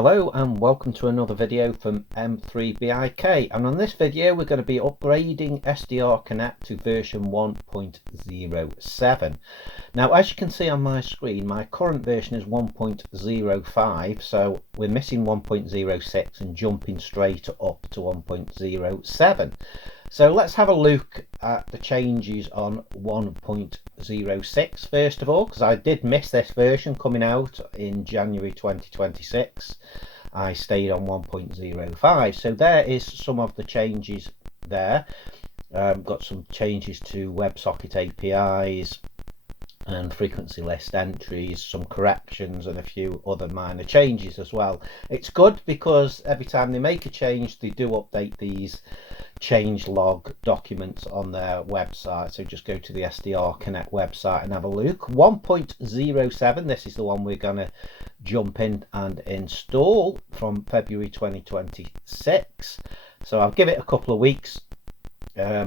Hello and welcome to another video from M3BIK, and on this video we're going to be upgrading SDRconnect to version 1.07. Now, as you can see on my screen, my current version is 1.05, so we're missing 1.06 and jumping straight up to 1.07. So let's have a look at the changes on 1.06 first of all, because I did miss this version coming out in January 2026. I stayed on 1.05, so there is some of the changes there. Got some changes to WebSocket APIs and frequency list entries, some corrections and a few other minor changes as well. It's good because every time they make a change they do update these change log documents on their website, so just go to the SDRconnect website and have a look. 1.07, this is the one we're going to jump in and install from February 2026, so I'll give it a couple of weeks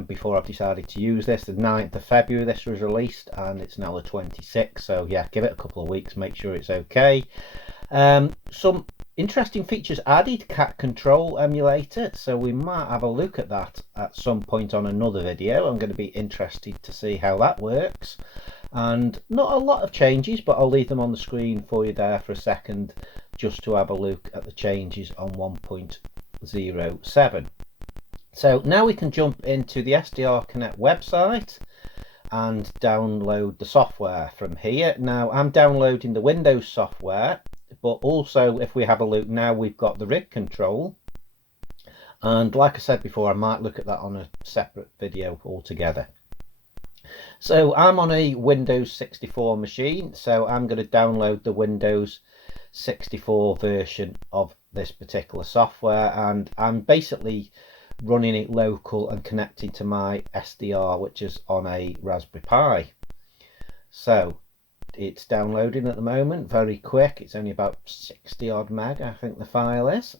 before I've decided to use this. The 9th of February this was released and it's now the 26th, so yeah, give it a couple of weeks, make sure it's okay. Some interesting features added: cat control emulator, so we might have a look at that at some point on another video. I'm going to be interested to see how that works, and not a lot of changes, but I'll leave them on the screen for you there for a second just to have a look at the changes on 1.07. So now we can jump into the SDRconnect website and download the software from here. Now I'm downloading the Windows software, but also if we have a look now, we've got the rig control, and like I said before, I might look at that on a separate video altogether. So I'm on a Windows 64 machine, so I'm going to download the Windows 64 version of this particular software, and I'm basically running it local and connecting to my SDR, which is on a Raspberry Pi. So it's downloading at the moment, very quick. It's only about 60 odd meg, I think the file is,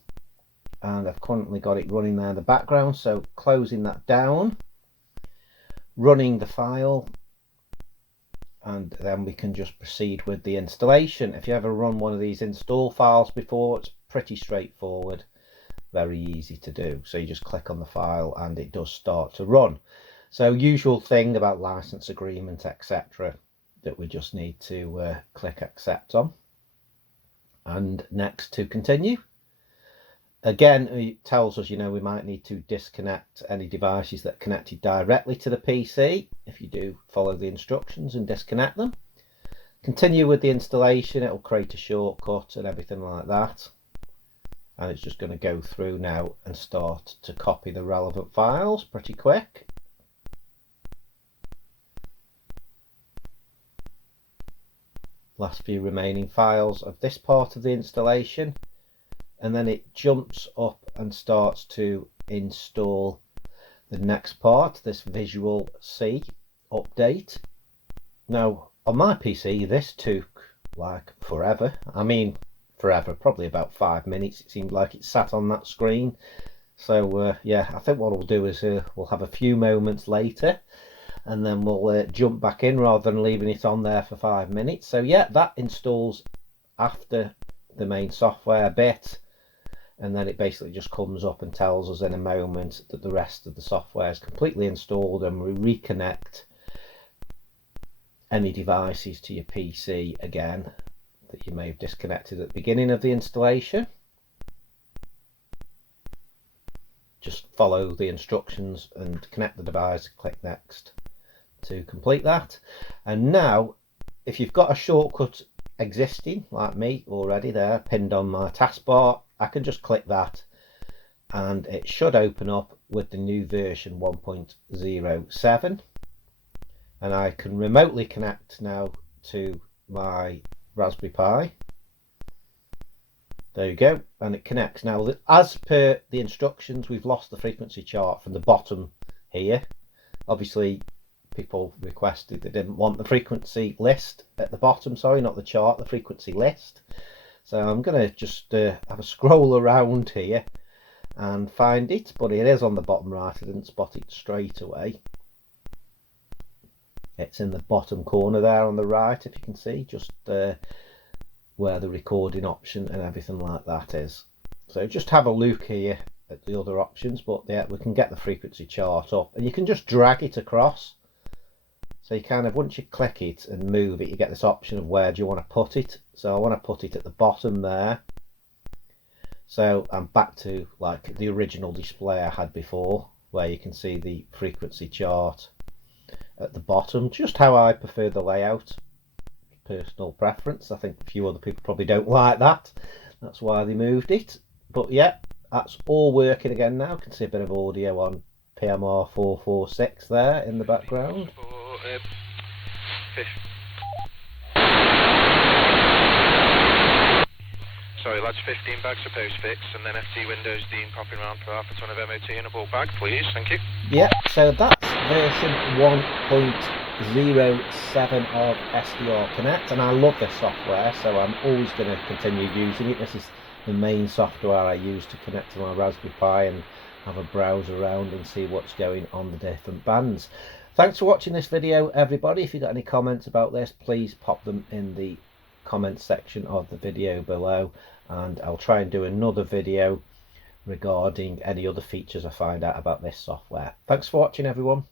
and I've currently got it running there in the background. So closing that down, running the file, and then we can just proceed with the installation. If you ever run one of these install files before, it's pretty straightforward, very easy to do. So you just click on the file and it does start to run. So usual thing about license agreement, etc., that we just need to click accept on, and next to continue. Again, it tells us, we might need to disconnect any devices that are connected directly to the PC. If you do follow the instructions and disconnect them, continue with the installation, it'll create a shortcut and everything like that. And it's just going to go through now and start to copy the relevant files pretty quick. Last few remaining files of this part of the installation, and then it jumps up and starts to install the next part, this Visual C update. Now on my PC this took like forever. I mean forever, probably about 5 minutes. It seemed like it sat on that screen. So yeah, I think what we'll do is we'll have a few moments later and then we'll jump back in rather than leaving it on there for 5 minutes. So yeah, that installs after the main software bit, and then it basically just comes up and tells us in a moment that the rest of the software is completely installed, and we reconnect any devices to your PC again that you may have disconnected at the beginning of the installation. Just follow the instructions and connect the device, click next to complete that. And now if you've got a shortcut existing like me already there pinned on my taskbar, I can just click that and it should open up with the new version 1.07, and I can remotely connect now to my Raspberry Pi. There you go, and it connects. Now as per the instructions, we've lost the frequency chart from the bottom here. Obviously people requested, they didn't want the frequency list at the bottom, sorry, not the chart, the frequency list. So I'm going to just have a scroll around here and find it, but it is on the bottom right. I didn't spot it straight away. It's in the bottom corner there on the right, if you can see, just where the recording option and everything like that is. So just have a look here at the other options, but yeah, we can get the frequency chart up, and you can just drag it across. So you kind of, once you click it and move it, you get this option of where do you want to put it. So I want to put it at the bottom there. So I'm back to like the original display I had before, where you can see the frequency chart at the bottom, just how I prefer the layout. Personal preference. I think a few other people probably don't like that. That's why they moved it. But yeah, that's all working again now. You can see a bit of audio on PMR 446 there in the background. Sorry lads, 15 bags of post fix, and then FT Windows Dean popping around for half a ton of MOT in a bulk bag, please, thank you. Yeah, so that's version 1.07 of SDRconnect, and I love this software, so I'm always going to continue using it. This is the main software I use to connect to my Raspberry Pi and have a browse around and see what's going on the different bands. Thanks for watching this video, everybody. If you've got any comments about this, please pop them in the comments section of the video below, and I'll try and do another video regarding any other features I find out about this software. Thanks for watching, everyone.